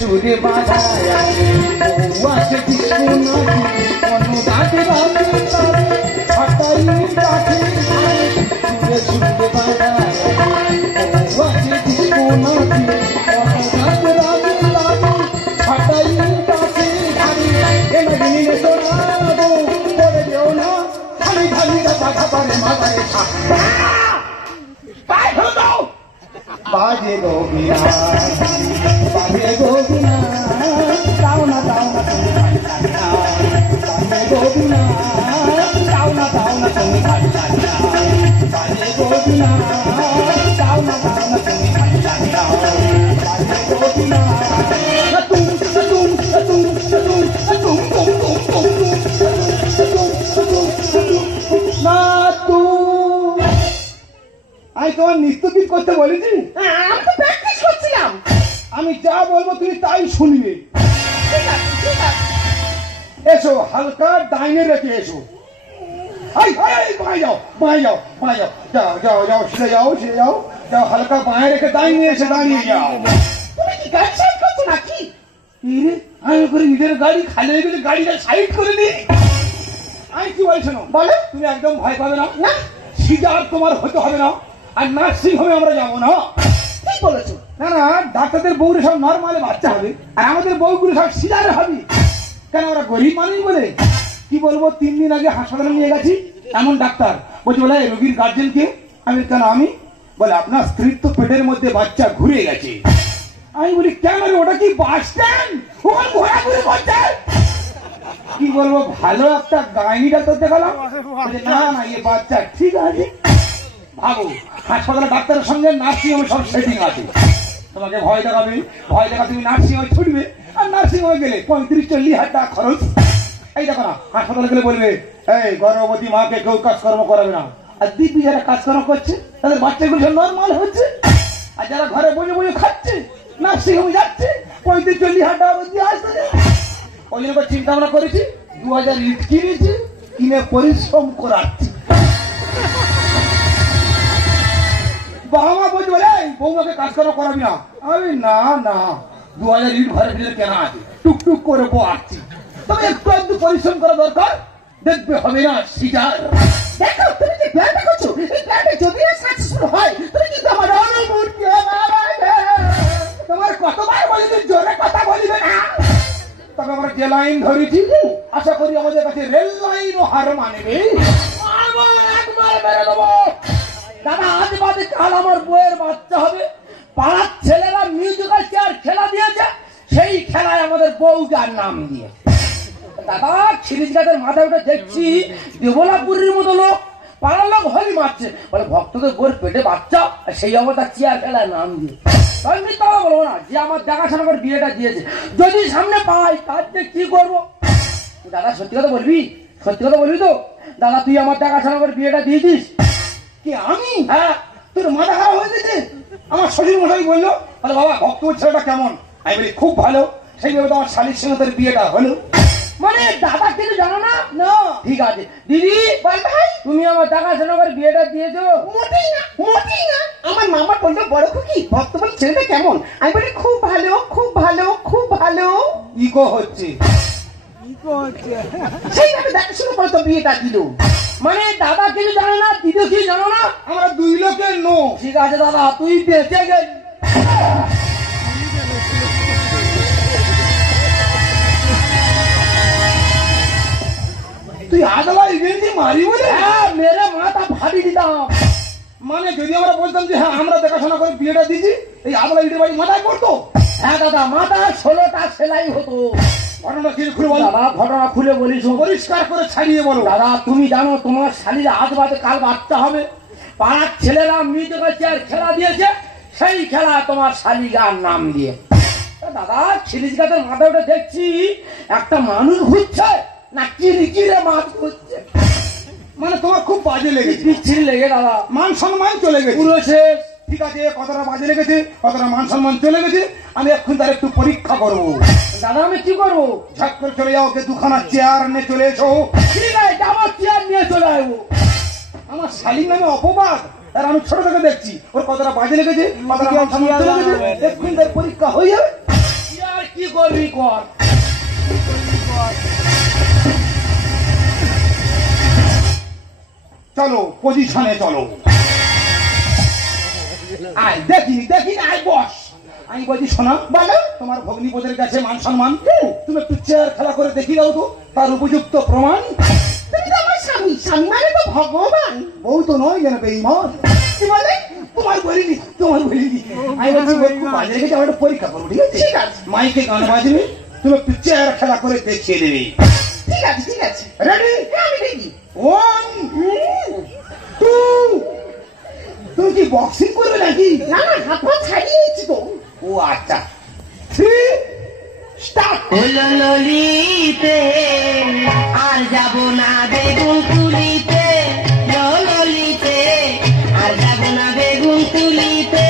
সুরে বাজায় বউ আছে বিষ্ণু নাকি অনুরাগে রাতে তারে হঠাই কাছে সুরে সুরে বাজায় বউ আছে বিষ্ণু নাকি অনুরাগে রাতে তারে হঠাই কাছে এনে দিনে শোনাবো করে দেও না খালি খালি কথা পারে মাথায় পায় হলো দাও বাজে গোবিনা বাজে গোবিনা দাও না তুমি বাজে গোবিনা দাও না তুমি বাজে গোবিনা দাও না তুমি বাজে গোবিনা আমি তোমার নৃত্য গীত করতে বলেছি আমি তো প্র্যাকটিস করছিলাম আমি যা বলবো তুমি তাই শুনবে এসো হালকা ডাইনে রেখে এসো যাও হালকা বাঁয়ে রেখে ডাইনে এসে দাঁড়িয়ে যাও তুমি কি গাড়ি সাইড করছো নাকি আমি করে নিজের গাড়ি খালি হয়ে গেলে গাড়িটা সাইড করে নি আমি কি বলছো বলো তুমি একদম ভয় পাবে না না সিজার তোমার হতে হবে না আর নার্সিং হোমে আমরা যাবো না ঠিক বলেছো না না ডাক্তারদের বউরে সব নর্মালে বাচ্চা হবে আর আমাদের বউগুলো সব সিজারে হবে কেন ওরা গরিব মানুষ বলে কি বলবো 3 দিন আগে হাসপাতালে নিয়ে গেছি এমন ডাক্তার বলছে বলে রোগীর গার্জেনকে আমি কেন আমি বলে আপনার স্ত্রীর তো পেটের মধ্যে বাচ্চা ঘুরে গেছে আমি বলি কেন ওটা কি বাস স্ট্যান্ড ওখানে ঘোরাঘুরি করছে কি বলবো ভালো একটা গাইনি ডাক্তার দেখালাম না না এই বাচ্চা ঠিক আছে ভাবো হাসপাতালে ডাক্তারের সঙ্গে নার্সিং হোমে সব সেটিং আছে তোমাকে ভয় দেখাবে তুমি নার্সিং হোমে ছুটবে আর নার্সিং হোমে গেলে 35-40 টাকা খরচ এই দেখো না হাসপাতালে গেলে বলবে এই গর্ভবতী মাকে কেউ কাজকর্ম করাবে না আর দিব্যি যারা কাজকর্ম করছে তাদের বাচ্চাগুলো সব নর্মাল হচ্ছে আর যারা ঘরে বসে বসে খাচ্ছে নার্সিং হোমে যাচ্ছে 35-40 টাকা দিয়ে আসতে ওই জন্য চিন্তা ভাবনা করেছি 2000 ইট কিনেছি কিনে পরিশ্রম করাচ্ছি বাবা মা বলছে বলে বৌমাকে কাজকর্ম করাবি না আমি না 2000 ইট ঘরে ফিরে কেনা আছে টুকটুক করে আসছি তবে একটু পরিশ্রম করা দরকার দেখবে হবে না সিজার দেখো তুমি যে প্ল্যানটা করছো এই প্ল্যানটা যদি না সাকসেসফুল হয় তুমি কিন্তু আমার অনুমতি তোমার কতবার বলি তুই জোরে কথা বলিবে না তবে আমরা যে লাইন ধরেছি আশা করি আমাদের কাছে রেল লাইনও হার মানবে একবার মেরে দেবো দাদা আজ বাদে কাল আমার বউয়ের বাচ্চা হবে পাড়ার ছেলেরা মিউজিক্যাল চেয়ার খেলা দিয়েছে সেই খেলায় আমাদের বউটার নাম দিয়ে দাদা খিরিজ গাছের মাথায় উঠে দেখছি দেবলাপুরের মতো লোক পাড়ার লোক হলি মারছে বলে ভক্তদের বউর পেটে বাচ্চা সেই অবস্থা চেয়ার খেলায় নাম দিয়ে আমি তাও বলবো না যে আমার দেখাশোনা করে বিয়েটা দিয়েছে যদি সামনে পাই তার যে কি করবো দাদা সত্যি কথা বলবি তো দাদা তুই আমার দেখাশোনা করে বিয়েটা দিয়েছিস কি আমি হ্যাঁ তোর মাথা খারাপ হয়ে গেছে আমার শ্বশুর মশাই বললো আরে বাবা ভক্তপুর ছেলেটা কেমন আমি বলি খুব ভালো সেইভাবে তো আমার শালির সঙ্গে তোর বিয়েটা হলো মানে দাদা কিছু জানো না ঠিক আছে দিদি বল ভাই তুমি আমার দেখাশোনা করে বিয়েটা দিয়েছো মোটেই না আমার মামা বললো বড় খুকি ভক্তপুর ছেলেটা কেমন আমি বলি খুব ভালো ইগো হচ্ছে সেইভাবে দেখাশোনা করে তো বিয়েটা দিল মানে দাদা কিছু জানো না দিদি কিছু জানো না আমরা 2 লোকের নো ঠিক আছে দাদা তুই বেঁচে গেলি তুই আগলা ইভেন্টে মারি বলে হ্যাঁ মেরে মাথা ফাটি দিতাম মানে যদি আমরা বলতাম যে হ্যাঁ আমরা দেখাশোনা করে বিয়েটা দিচ্ছি এই আগলা ইটের বাড়ি মাথায় পড়তো হ্যাঁ দাদা মাথা 16টা সেলাই হতো ঘটনা কি খুলে বল দাদা ঘটনা খুলে বলিস পরিষ্কার করে ছাড়িয়ে বলো দাদা তুমি জানো তোমার শালির আজ বাদে কাল বাচ্চা হবে পাড়ার ছেলেরা মিউজিক্যাল চেয়ার খেলা দিয়েছে সেই খেলা তোমার শালিগার নাম দিয়ে দাদা খিরিজ গাছের মাথা উঠে দেখছি একটা মানুষ ঘুরছে না কিরে মাছ ঘুরছে মানে তোমার খুব বাজে লেগেছে বিচ্ছিরি লেগে দাদা মান সম্মান চলে গেছে পুরো শেষ ঠিক আছে কতটা বাজে লেগেছে কতটা মান সম্মান চলে গেছে আমি এখন তার একটু পরীক্ষা করবো দাদা আমি কি করবো ঝট করে চলে যাও ওকে 2খানা চেয়ার নিয়ে চলে এসো ঠিক আছে আমার চেয়ার নিয়ে চলে আসবো আমার শালীর নামে অপবাদ আর আমি ছোট থেকে দেখছি ওর কতটা বাজে লেগেছে কতটা মান সম্মান চলে গেছে এখন তার পরীক্ষা হয়ে যাবে চেয়ার কি করবি কর। চলো পজিশনে চলো। আয় দেখিনি দেখিনি, আয় বস। আমি বলছি শোনা, বলো তোমার ভগ্নিপতির কাছে মান সম্মান, তুমি একটু চেয়ার খেলা করে দেখি দাও তো তার উপযুক্ত প্রমাণ। তুমি তো আমার স্বামী, স্বামী মানে তো ভগবান। বউ তো নয় যেন বেঈমান। কি বলে? তোমার বলিনি, তোমার বলিনি। আমি বলছি একটু বাজারে গেছে, আমার একটা পরীক্ষা করবো, ঠিক আছে? ঠিক আছে। মাইকে গান বাজবে, তুমি একটু চেয়ার খেলা করে দেখিয়ে দেবে। ঠিক আছে ঠিক আছে। রেডি? হ্যাঁ, আমি দেখি। 1 2। তুমি কি বক্সিং করবে নাকি? না না, হাত পা ছাড়িয়ে নিচ্ছি তো। ও আচ্ছা, 3 স্টার্ট। হলো ললিতে আর যাব না বেগুন তুলিতে, ললিতে আর যাব না বেগুন তুলিতে।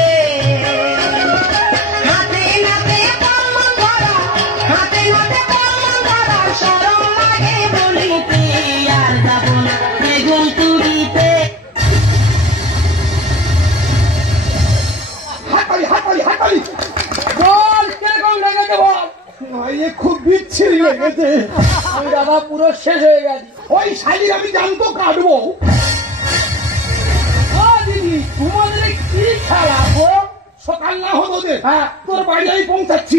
হাতে নাতে কলম ধরা, হাতে নাতে কলম ধরা, শরম লাগে বলিতে আর যাব না বেগুন তুলিতে। হাততালি হাততালি হাততালি। বল কিরকম লেগেছে বল। ভাই এ খুব বিচ্ছিরি লেগেছে। আমি দাদা পুরো শেষ হয়ে গেছি। ওই শালির আমি জানতো কাটবো। ও দিদি, তোমাদের কি খেলা গো? সকাল না হতো ওদের, হ্যাঁ। তোর বাড়ি আমি পৌঁছাচ্ছি।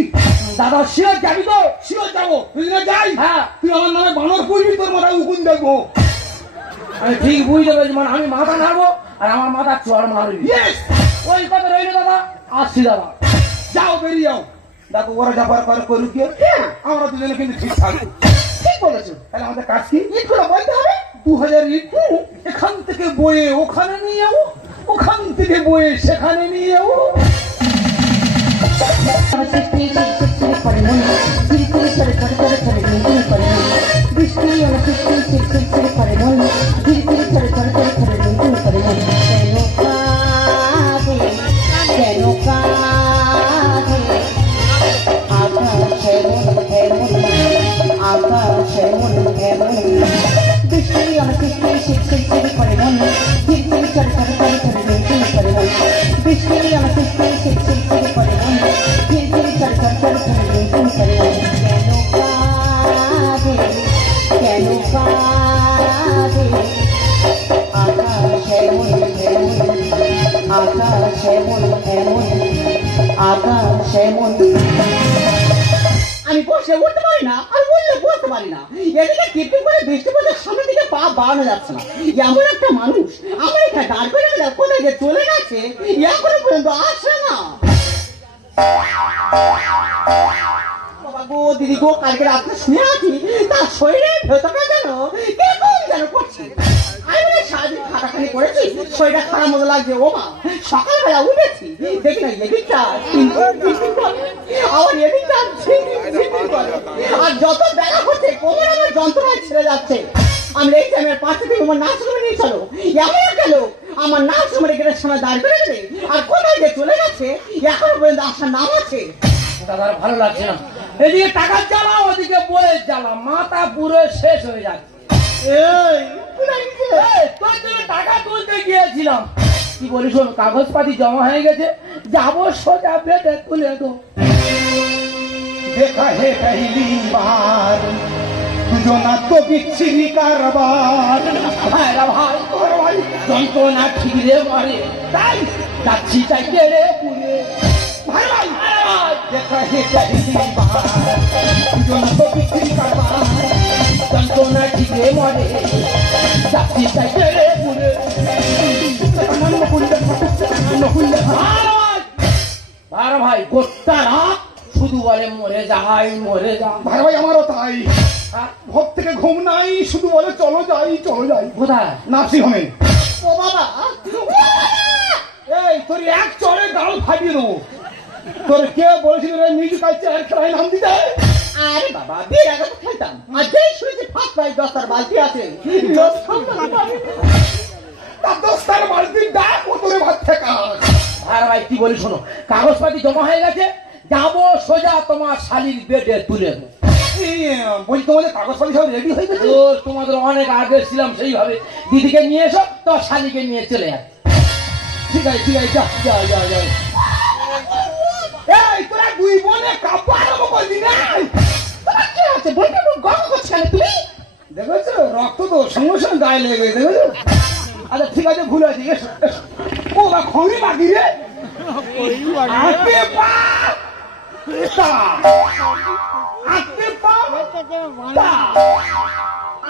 দাদা শিওর যাবি তো? শিওর যাবো, তুই না যাই। হ্যাঁ। তুই আমার নামে বানর পুষবি, তোর মাথায় উকুন দেখবো। আমি ঠিক বুঝতে পেরেছি, মানে আমি মাথা নাড়বো আর আমার মাথা চড় মারবি। ইয়েস, ওই কথা রইলো দাদা, আসছি দাদা। যাও বেরিয়ে যাও। দেখো ওরা যাবার করে করুক গিয়ে, আমরা দুজনে কিন্তু ঠিক থাকবো। ঠিক বলেছো। তাহলে আমাদের কাজ কি? ইটগুলো বলতে হবে। 2000 ইট এখান থেকে বয়ে ওখানে নিয়ে যাবো, ওখান থেকে বয়ে সেখানে নিয়ে যাবো। আমি বসে উঠতে পারি না, আর বললে বসতে পারি না। এদিকে টিপটিপ করে বৃষ্টি পড়ছে, সামনের দিকে পা বাড়ানো যাচ্ছে না। এমন একটা মানুষ আমার এখানে দাঁড় করে রাখলে কোথায় যে চলে গেছে, এখনো পর্যন্ত আসে না। বাবা গো, দিদি গো, কালকে রাত্রে শুয়ে আছি, তার শরীরের ভেতরটা যেন করছে। আমি বলে সারাদিন খাটাখানি করেছি, শরীরটা খারাপ মতো লাগছে। ও মা, সকালবেলা উঠেছি, দেখি না এদিকটা আমার এদিকটা করে, আর যত বেলা হচ্ছে কোমর আমার যন্ত্রণায় ছেড়ে যাচ্ছে। আমি এই টাইমের পাশে থেকে আমার নার্সরুমে নিয়ে চলো। এমন একটা লোক আমার নার্সরুমের গেটের সামনে দাঁড় করে দেবে, আর কোথায় যে চলে গেছে এখনো পর্যন্ত আসার নাম আছে। দাদার ভালো লাগছে না। এদিকে টাকার জ্বালা, ওদিকে বইয়ের জ্বালা, মাথা পুরো শেষ হয়ে যাচ্ছে। এই তোর জন্য টাকা তুলতে গিয়েছিলাম, কি বলি শোন, কাগজপাতি জমা হয়ে গেছে, যাবো সোজা বেটে তুলে দো। देखा है पहली बार দুজনা তো বিচ্ছিরি কারবার। ভাই ভাই, তোর ভাই যন্ত্রণা ঠিক রে মারে, তাই যাচ্ছি চাই রে পুরে। ভাই ভাই, দেখা হে পহলি বার দুজনা তো বিচ্ছিরি কারবার। যন্ত্রণা ঠিক রে মারে, যাচ্ছি চাই রে পুরে। ভাই ভাই, গোটা রাত শুধু বলে মরে যাই মরে যা। ভাই ভাই, আমারও তাই। হ্যাঁ? ভোগ থেকে ঘুম নাই, শুধু বলে চলো যাই চলো যাই। কোথায়? নার্সিং হোমে। ও বাবা, এই তোর এক চড়ে গাল ফাটিয়ে দেবো। তোর কে বলেছিল রে মিউজিক্যাল চেয়ার খেলায় নাম দিতে? আরে বাবা, বিয়ের আগে তো খেলতাম, আর যেই শুনেছি ফার্স্ট প্রাইজ 10টার বালতি আছে, 10 খাওয়া পাবে। তার দোস্তার বালতির ডাক ও তোরে ভাত থেকে। আর ভাই কি বলি শোনো, কাগজপাতি জমা হয়ে গেছে, যাবো সোজা তোমার শালির বেডে তুলে দেবো। বলছি তোমাদের কাগজপাতি সব রেডি হয়ে গেছে? তো তোমাদের অনেক আগে ছিলাম সেইভাবে, দিদিকে নিয়ে এসো, তো শালিকে নিয়ে চলে যাবে। ঠিক আছে ঠিক আছে, যা যা যা যা। এই তোরা দুই বোনে কাব্য আরম্ভ করবি না? তাহলে তুমি দেখেছো রক্ত তো সঙ্গে সঙ্গে গায়ে লেগে গেছে, দেখেছো? আচ্ছা ঠিক আছে, ভুল আছে, এসো এসো। ও বা খড়ি বাকি রে আকে পা তা আকে পা তা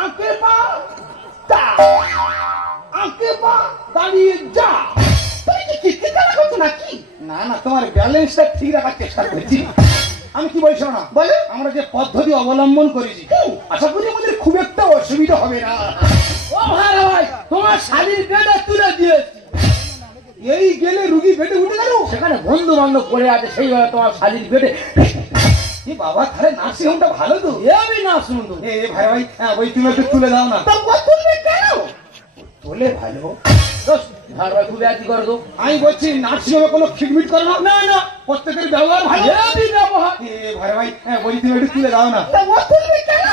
আকে পা তা আকে পা দাঁড়িয়ে যা। তুমি কি কিস্তির টাকা করছো নাকি? না না, তোমার ব্যালেন্সটা ঠিক রাখার চেষ্টা করছি। আমি কি বলছো না, বলো। আমরা যে পদ্ধতি অবলম্বন করেছি আশা করি আমাদের খুব একটা অসুবিধা হবে না। ও ভাই তোমার শালির পেটে তুলে দিয়েছি, এই গেলে রুগী বেটে উঠে গেল। সেখানে বন্ধু বান্ধব করে আছে, সেইভাবে তোমার শালির পেটে এ বাবা, তাহলে নার্সিং হোমটা ভালো তো। এবি না শুনতো। এ ভাই ভাই, হ্যাঁ ওই তুমি একটু তুলে দাও না। তো ও তুলবে কেন? তোলে ভালো। ভাই ভাই খুবই আদি করে দো। আমি বলছি নার্সিং হোমে কোনো খিটমিট করে না। না না, প্রত্যেকের ব্যবহার ভালো। এবি ব্যবহার। এ ভাই ভাই, হ্যাঁ বলি তুমি একটু তুলে দাও না। তো ও তুলবে কেন?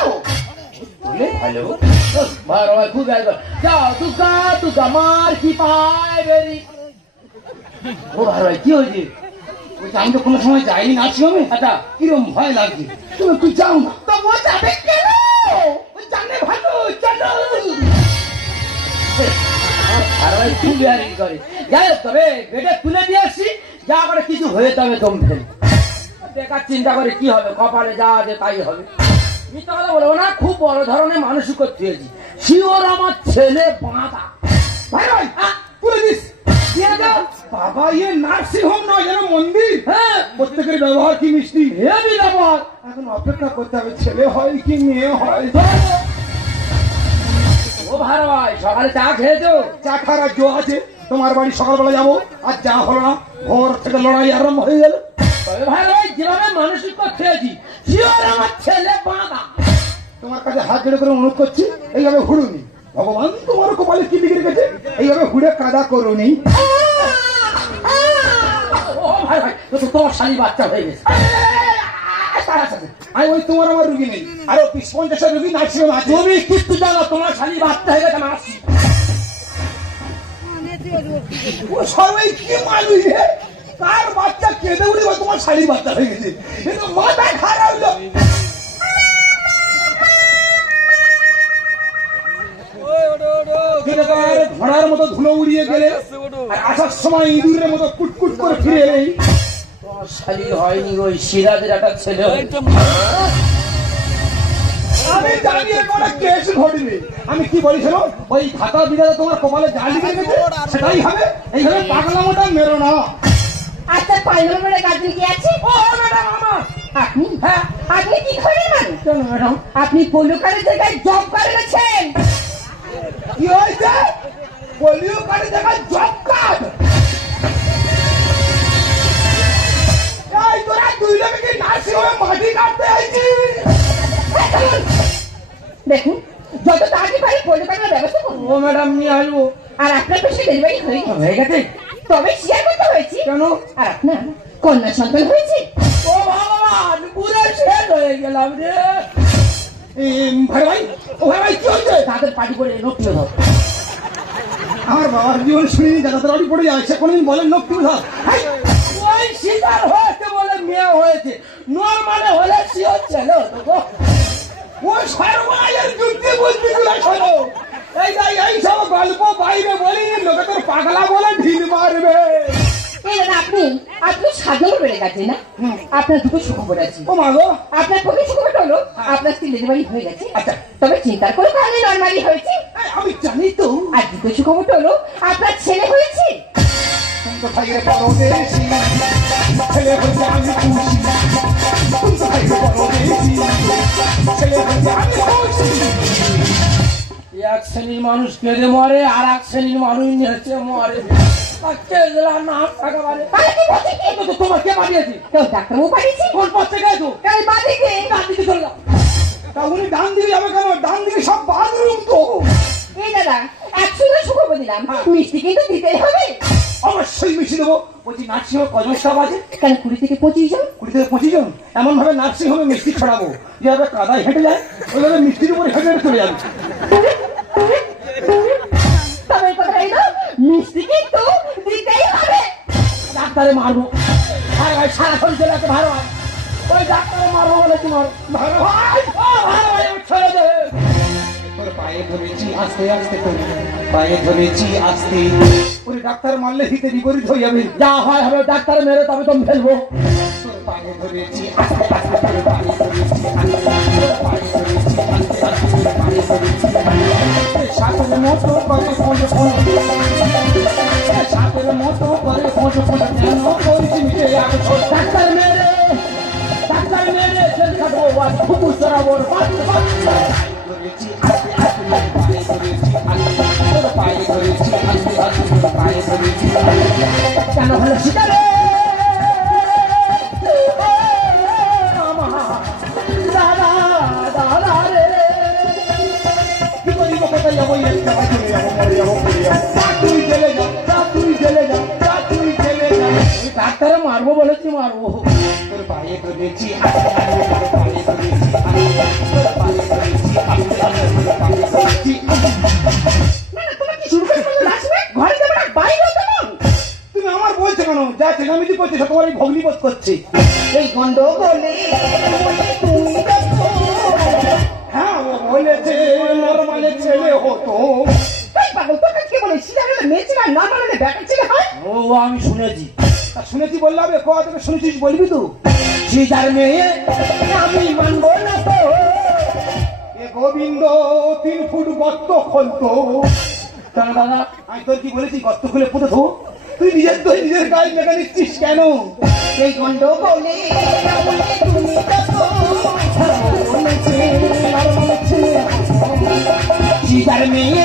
তোলে ভালো। ভাই ভাই খুবই আদি করে যাও। দুগা দুগা মার কি পায় বেরি। ও ভাই ভাই কি হয়েছে? বলছি আমি তো কোনো সময় যাইনি নার্সিং হোমে। আচ্ছা কিরম ভয় লাগছে। তুমি তুই যাও না। তো ও যাবে কেন? ও জানে ভালো, চলো। আর ভাই খুবই আদি করে যাই হোক, তবে বেডে তুলে দিয়ে আসছি, যা আবার কিছু হয়ে তবে দম ফেল। বেকার চিন্তা করে কি হবে, কপালে যা আছে তাই হবে। মিথ্যা কথা বলবো না, খুব বড় ধরনের মানসিক করতে হয়েছি। শিওর আমার ছেলে বাঁধা। ভাই ভাই, তুলে দিস। দিয়ে দাও। বাবা, ইয়ে নার্সিং হোম নয়, যেন মন্দির। হ্যাঁ প্রত্যেকের ব্যবহার কি মিষ্টি। হেবি ব্যবহার। এখন অপেক্ষা করতে হবে, ছেলে হয় কি মেয়ে হয়। ও ভাই ভাই সকালে চা খেয়েছো? চা খাওয়ার জো আছে। তোমার বাড়ি সকালবেলা যাবো, আর যা হলো না, ভোর থেকে লড়াই আরম্ভ হয়ে গেল। তবে ভাই ভাই যেভাবে মানসিক করতে হয়েছি, শিওর আমার ছেলে বাঁধা। তোমার কাছে হাত জোড়ে করে অনুরোধ করছি, এইভাবে হুড়ুনি। ভগবান তোমার কপালে কি লিখে রেখেছে, এইভাবে হুড়ে কাদা করুনি। ও ভাই ভাই তোমার শালি বাচ্চা হয়ে গেছে। আমি ওই তোমার আমার রুগী নেই, আরো 20-50 রুগী নার্সিং হোমে আছে। তুমি কিন্তু জানো তোমার শালি বাচ্চা হয়ে গেছে, আমি আসছি। ও সবাই কি মানুষ রে, কার বাচ্চা কেঁদে উঠে তোমার শাড়ির বাচ্চা হয়ে গেছে, কিন্তু মাথা খারাপ হলো। ঘোড়ার মতো ধুলো উড়িয়ে গেলে, আর আসার সময় ইঁদুরের মতো কুটকুট করে ফিরে এলেই। তোমার শালি হয়নি, ওই সিরাজের একটা ছেলে হয়েছে। আমি জানি কোনো কেস ঘটবে। আমি কি বলি শোনো, ওই খাতা বিড়ালে তোমার কপালে যা লিখে গেছে সেটাই হবে। এইভাবে পাগলামোটা মেরো না। আচ্ছা 5 নম্বরের গার্জেন কি আছে? ও ম্যাডাম আমার। আপনি? হ্যাঁ আপনি কি ধরনের মানুষ? কেন ম্যাডাম? আপনি পোলোকারের জায়গায় জব করে গেছেন। কি হয়েছে? পোলিও কার্ডের জায়গায় জব কার্ড। এই তোরা দুই লোকে কি নার্সিং হোমে মাটি কাটতে আইছিস? দেখুন, যত তাড়াতাড়ি পারি পোলোকারের ব্যবস্থা করুন। ও ম্যাডাম নিয়ে আসবো। আর আপনার পেশে ডেলিভারি হয়ে গেছে। হয়ে গেছে? তবে শেয়ার করতে হয়েছে। কেন? আর আপনার কন্যা সন্তান হয়েছে। ও ভগবান, পুরো শেষ হয়ে গেলাম রে। ভাই ভাই, ও ভাই ভাই, কি হয়েছে? তাদের পার্টি করে নোট তুলে ধর। আমার বাবার জীবন শুনিনি, যারা তোর পড়ে যায় সে কোনদিন বলেন লোক তুই ধর। হাই! ওই শিকার হয়েছে বলে মেয়ে হয়েছে, নর্মালে হলে শিওর ছিল তো। ও সর্বনাশের যুদ্ধে বুদ্ধি গুলো শোনো। এই সব গল্প বাইরে বলিনি, লোকে তোর পাগলা বলে ঢিল মারবে। এই দাদা, আপনি 7 নম্বর বেড়ে গেছেন না? আপনার দুটো সুখবর আছে। ও মা গো, আপনার প্রথম সুখবরটা হলো আপনার স্ত্রী ডেলিভারি হয়ে গেছে। আচ্ছা। তবে চিন্তার কোনো কারণে নর্মালি হয়েছে। আমি জানি তো। আর দ্বিতীয় সুখবরটা হলো আপনার ছেলে হয়েছে। কোথায় রে পরদেশি, ছেলে হয়েছে আমি খুশি। কোথায় রে পরদেশি, ছেলে হয়েছে আমি খুশি। এক শ্রেণীর মানুষ কেঁদে মরে, আর এক শ্রেণীর মানুষ নেচে মরে। নাম থাকা মানে আরে কি বলছে কি? তোমার কে পাঠিয়েছি? কেউ ডাক্তারবাবু পাঠিয়েছে? কোন পথ থেকে গেছো? এই বাদিকে। ডান দিকে চলে যাও। তা উনি ডান দিকে যাবে কেন? ডান দিকে সব বাথরুম তো। এই দাদা, একসঙ্গে সুখবর দিলাম, মিষ্টি কিন্তু দিতেই হবে। অবশ্যই মিশে দেবো। বলছি নার্সিং হোমে কজন স্টাফ আছে? কেন 20 থেকে 25 জন? 20 থেকে 25 জন। এমন ভাবে নার্সিং হোমে মিষ্টি ছড়াবো, যেভাবে কাদায় হেঁটে যায় ওইভাবে মিষ্টির উপরে হেঁটে হেঁটে চলে যাবে। তবে কথা এই না, মিষ্টি কিন্তু দিতেই হবে। ডাক্তারে মারবো। ভাই ভাই সারাক্ষণ চলে আছে, ভালো ভাই। ওই ডাক্তারে মারবো বলে কি মারো? ভালো ভাই, ও ভালো ভাই, আমার ছেড়ে দে। পায়ে ধরেছি আস্তে আস্তে করে, পায়ে ধরেছি আস্তে। ওরে ডাক্তার মারলে হিতে বিপরীত হয়ে যাবে। যা হয় হবে, ডাক্তার মেরে তবে তো ফেলবো। তোর পায়ে ধরেছি আস্তে আস্তে করে, পায়ে ধরেছি আস্তে, পায়ে ধরেছি আস্তে আস্তে করে, পায়ে ধরেছি সাপের মতো করে খোঁজ খোঁজ, সাপের মতো করে খোঁজ খোঁজ, কেন করেছি মিটে আগে ছোট। ডাক্তার মেরে জেল খাটবো আর ফুটু চড়াবো। ধরেছি আস্তে আস্তে করে, পায়ে ধরেছি আস্তে, তোর পায়ে ধরেছি আস্তে আস্তে করে, পায়ে ধরেছি। কেন হলো শিকারে দাদা দাদা রে, কি করিব, কোথায় যাবো, একটা চলে যাবো, মরে যাবো, মরে যাবো। যা তুই জেলে যা, যা তুই জেলে যা, যা তুই জেলে যা। ওই ডাক্তারে মারবো বলেছি মারবো। তোর পায়ে ধরেছি আস্তে আস্তে করে, পায়ে ধরেছি আস্তে, তোর পায়ে ধরেছি আস্তে আস্তে করে, পায়ে ধরেছি। তোমার কি শুরু করে ফেললে রাসমে? ঘরে যাবে না, বাইরে তেমন। তুমি আমার বলছো কেন? যা চেনামিতি করছে সে তোমার এই ভগ্নিবোধ করছে। এই গন্ডগোলে তুমি দেখো। হ্যাঁ, ও বলেছে নরমালের ছেলে হতো। এই পাগল, তোর কাছে কে বলে সিজার হলে মেয়ে ছেলে, না হলে বেকার ছেলে হয়? ও আমি শুনেছি। তা শুনেছি বললে হবে, কোয়া থেকে শুনেছিস বলবি তো। সিজার মেয়ে আমি মানবো না তো। এ গোবিন্দ 3 ফুট গর্ত খোলতো। কেন দাদা? আমি তোর কি বলেছি গর্ত খুলে পুঁতে থো? তুই নিজের গায়ে মেঘা নিচ্ছিস কেন? এই গন্ডগোলে তুমি দেখো। সিজার মেয়ে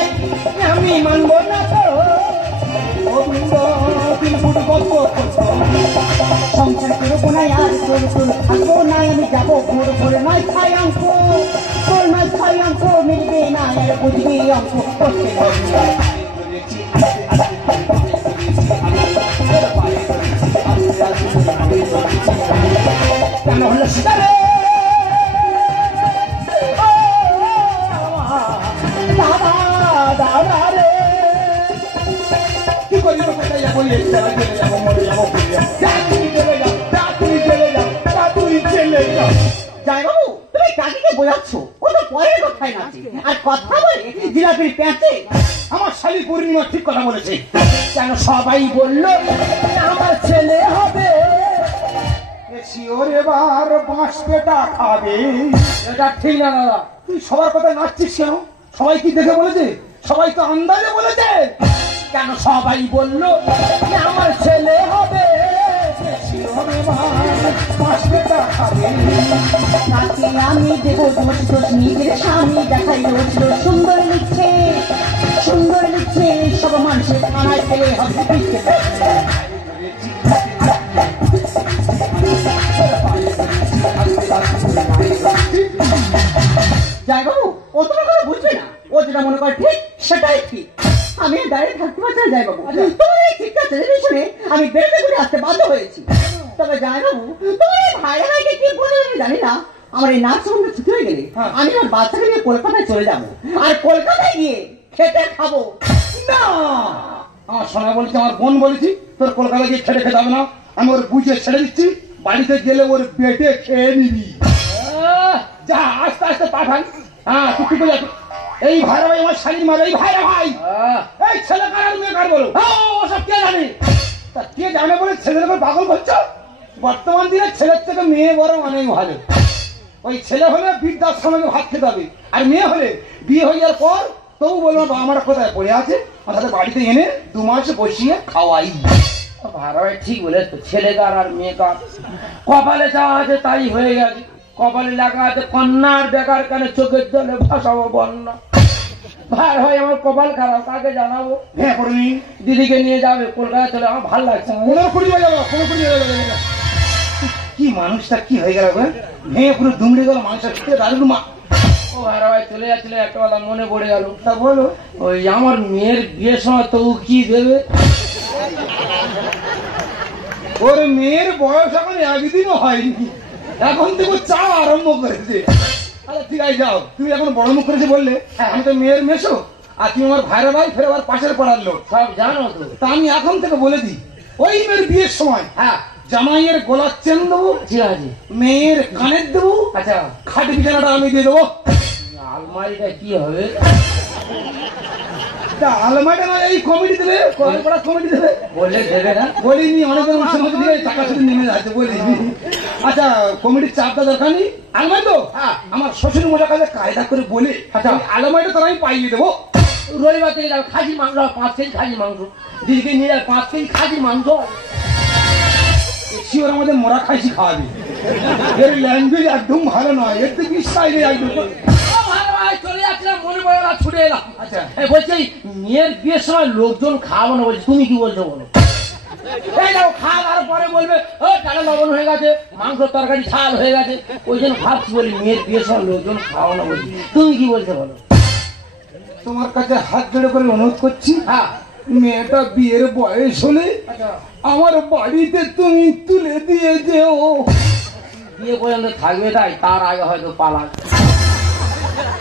আমি মানবো না তো। গোবিন্দ 3 ফুট গর্ত খোলতো। সংসার করবো না আর তোর থাকবো না, আমি যাবো ভোর ভোর নয় খাই অঙ্ক, তোর নয় খাই অঙ্ক মিলবে না আর বুঝবি অঙ্ক করতে পারবি। ধরেছি আস্তে আস্তে করে, পায়ে ধরেছি আস্তে আস্তে করে, পায়ে ধরেছি আস্তে আস্তে করে, পায়ে ধরেছি। কেন হলো সিজারে দাদা দাদা রে, কি করিব, কোথায় যাবো, একটা চলে যাবো, মরে যাবো, মরে যাবো। যা তুই চলে যা, যা তুই চলে যা, যা তুই চলে যা। যাই বাবু, তুমি কাকিকে বোঝাচ্ছ, ও তো পরের কথায় নাচে আর কথা বলে জিলাপির প্যাঁচে। আমার শালী পূর্ণিমা ঠিক কথা বলেছে। কেন সবাই বললো আমার ছেলে হবে? শিওর এবার বাঁশ পেটা খাবে। এটা ঠিক না দাদা। তুই সবার কথা নাচছিস কেন? সবাই কি দেখে বলেছে? সবাই তো আন্দাজে বলেছে। কেন সবাই বললো আমার ছেলে হবে? শিওর এবার বাঁশ পেটা খাবে। কাকি আমি দেবো দোষ দোষ, নিজের স্বামী দেখাই রোজ রোজ সুন্দর লিখছে, সুন্দর লিখছে, সব মানুষের থানায় ফেলে হবে পিছকে। যাই বাবু, ও তোমার কথা বুঝবে না, ও যেটা মনে করে ঠিক সেটাই ঠিক। আমি আর দাঁড়িয়ে থাকতে পারছি না যাই বাবু, তোমার এই ঠিকঠাক টেলিভিশনে আমি বেরোতে করে আসতে বাধ্য হয়েছি। তবে যাই বাবু, তোমার এই ভাইরা ভাইকে কি বলে আমি জানি না, আমার এই নাচ সম্বন্ধে ছুটি হয়ে গেলে আমি আমার বাচ্চাকে নিয়ে কলকাতায় চলে যাবো, আর কলকাতায় গিয়ে খেতে খাবো। না, আমার সোনা বলেছি, আমার বোন বলেছি, তোর কলকাতা গিয়ে খেটে খেতে হবে না। আমি ওর বুঝিয়ে ছেড়ে দিচ্ছি, বাড়িতে গেলে ওর পেটে খেয়ে নিবি। যা আস্তে আস্তে পাঠান। হ্যাঁ, তুই ঠিক আছে। এই ভাইরা ভাই আমার শাড়ি মারে, এই ভাইরা ভাই, এই ছেলে কার আর মেয়ে কার বলো? ওসব কে জানে? তা কে জানে বলে ছেলের উপর পাগল করছো? বর্তমান দিনে ছেলের থেকে মেয়ে বড় অনেক ভালো। ওই ছেলে হলে বৃদ্ধাশ্রমে ভাত খেতে হবে, আর মেয়ে হলে বিয়ে হয়ে যাওয়ার পর তবু বলবো বাবা আমার কোথায় পড়ে আছে, আমাদের বাড়িতে এনে 2 মাস বসিয়ে খাওয়াই। ভাড়া ঠিক বলে তো, ছেলেকার আর মেয়েকার কপালে যা আছে তাই হয়ে গেছে। কপালে লেখা আছে কন্যার বেকার, কেন চোখের জলে ভাসাবো বন্যা। ভার হয় আমার কপাল খারাপ, কাকে জানাবো? হ্যাঁ করিনি, দিদিকে নিয়ে যাবে কলকাতা চলে, আমার ভালো লাগছে না। 15 যাবো, 15 যাবো। কি মানুষটা কি হয়ে গেল? ভেঙে পুরো দুমড়ে গেল মানুষের খেতে দারুণ মা। ও ভাড়া ভাই চলে যাচ্ছিল, একটা কথা মনে পড়ে গেল। তা বলো। ওই আমার মেয়ের বিয়ের সময় তো কি দেবে? ওর মেয়ের বয়স এখন একদিনও হয়নি, এখন থেকে চা আরম্ভ করেছে। আচ্ছা ঠিক আছে, যাও, তুমি এখন বড় মুখ করেছে বললে, আমি তো মেয়ের মেশো, আর তুমি আমার ভাইরা ভাই, ফের আবার পাশের পাড়ার লোক, সব জানো তো। তা আমি এখন থেকে বলে দিই, ওই মেয়ের বিয়ের সময় হ্যাঁ জামাইয়ের গলার চেন দেবো, ঠিক আছে। মেয়ের কানের দেবো, আচ্ছা খাট বিছানাটা আমি দিয়ে দেবো। আলমারিটা কি হবে? তা আলমারিটা না এই কমিটি দেবে, কলপাড়া কমিটি দেবে। বললে দেবে না? বলিনি, অনেকের মুখে দিয়ে টাকা শুধু নেমে যাচ্ছে বলিনি। আচ্ছা কমিটির চাপটা দরকার নেই। আলমারি তো হ্যাঁ। আমার শ্বশুর মজার কাছে কায়দা করে বলে আচ্ছা আলমারিটা তোর আমি পাইয়ে দেবো। রবিবার থেকে যাবে, খাসি মাংস 5 কেজি খাসি মাংস, দিদিকে নিয়ে যাবে 5 কেজি খাসি মাংস। শিওর আমাদের মরা খাইছি খাওয়াবি। এর ল্যাঙ্গুয়েজ একদম ভালো নয়, এর থেকে স্টাইলে একদম। ও ভালো ভাই, চলে যাচ্ছিলাম, মনে পড়ে ওরা ছুটে এলাম। আচ্ছা। এই বলছি মেয়ের বিয়ের সময় লোকজন খাওয়াবো না, বলছি তুমি কি বলছো বলো? এই যাও খাওয়ার পরে বলবে ও টাকা লবণ হয়ে গেছে, মাংস তরকারি ঝাল হয়ে গেছে, ওই জন্য ভাবছি বলি মেয়ের বিয়ের সময় লোকজন খাওয়াবো না, বলছি তুমি কি বলছো বলো? তোমার কাছে হাত জোড়ে করে অনুরোধ করছি, হ্যাঁ। মেয়েটা বিয়ের বয়স হলে আচ্ছা। আমার বাড়িতে তুমি তুলে দিয়ে যেও। বিয়ে পর্যন্ত থাকবে তাই, তার আগে হয়তো পালা।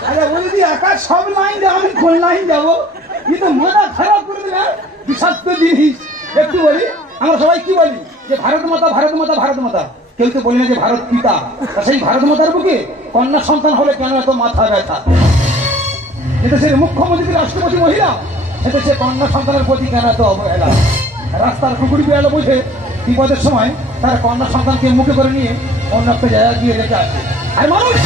আরে ওই যদি একা সব লাইন দেয় আমি কোন লাইন যাবো? কিন্তু মাথা খারাপ করে দেবে, বিষাক্ত জিনিস। একটু বলি, আমরা সবাই কি বলি যে ভারত মাতা ভারত মাতা ভারত মাতা, কেউ তো বলি না যে ভারত পিতা। তা সেই ভারত মাতার বুকে কন্যা সন্তান হলে কেন এত মাথা ব্যথা? এদেশের মুখ্যমন্ত্রী রাষ্ট্রপতি মহিলা, সেদেশে কন্যা সন্তানের প্রতি কেন এত অবহেলা? রাস্তার কুকুরি বিড়াল বুঝে বিপদের সময় তার কন্যা সন্তানকে মুখে করে নিয়ে অন্য একটা জায়গায় গিয়ে রেখে আসে। আর মানুষ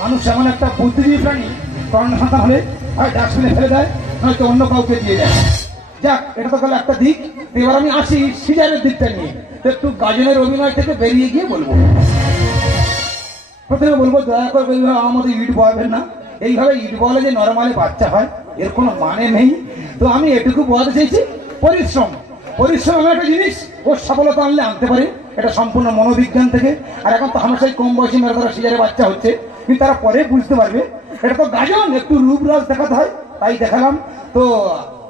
মানুষ এমন একটা বুদ্ধিজীবী প্রাণী, কন্যা সন্তান হলে হয় ডাস্টবিনে ফেলে দেয়, নয়তো অন্য কাউকে দিয়ে দেয়। যাক, এটা তো গেল একটা দিক। এবার আমি আসি সিজারের দিকটা নিয়ে। একটু গাজনের অভিনয় থেকে বেরিয়ে গিয়ে বলবো। প্রথমে বলবো দয়া করে এইভাবে আমাদের ইট বয়াবেন না। এইভাবে ইট বলে যে নরমালি বাচ্চা হয় এর কোনো মানে নেই। তো আমি এটুকু বোঝাতে চাইছি, পরিশ্রম পরিশ্রম এমন একটা জিনিস, ও সফলতা আনলে আনতে পারে। এটা সম্পূর্ণ মনোবিজ্ঞান থেকে। আর এখন তো হামেশাই কম বয়সী মেয়েরা তারা সিজারে বাচ্চা হচ্ছে, কিন্তু তারা পরে বুঝতে পারবে এটা তো গাজন, একটু রূপরাজ দেখাতে হয়, তাই দেখালাম। তো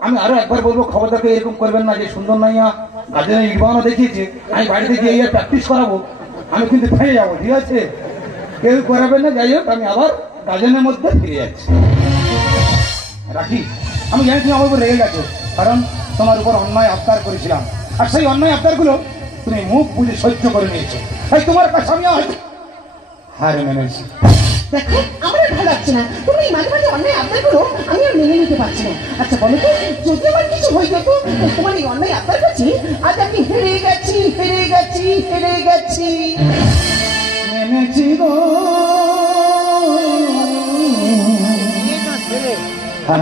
আমি আরো একবার বলবো, খবরদারকে এরকম করবেন না যে সুন্দর নাইয়া গাজনের ইট বানানো দেখিয়েছে, আমি বাড়িতে গিয়ে এই প্র্যাকটিস করাবো, আমি কিন্তু ফেলে যাবো। ঠিক আছে, কেউ করাবেন না। যাই হোক, আমি আবার গাজনের মধ্যে ফিরে যাচ্ছি। রাখি, আমি জানি তুমি আমার উপর রেগে গেছো, কারণ তোমার উপর অন্যায় আবদার করেছিলাম, আর সেই অন্যায় আবদারগুলো তুমি মুখ বুঝে সহ্য করে নিয়েছো। তাই তোমার কাছে আমি আজ হার মেনেছি। দেখো আমার আর ভালো লাগছে না, তুমি এই মাঝে মাঝে অন্যায় আবদার করো, আমি আর মেনে নিতে পারছি না। আচ্ছা বলো তো, যদি আমার কিছু হয়ে যেত, তোমার এই অন্যায় আবদার করছি, আজ আমি হেরে গেছি হেরে গেছি হেরে গেছি। মেনেছি গো হার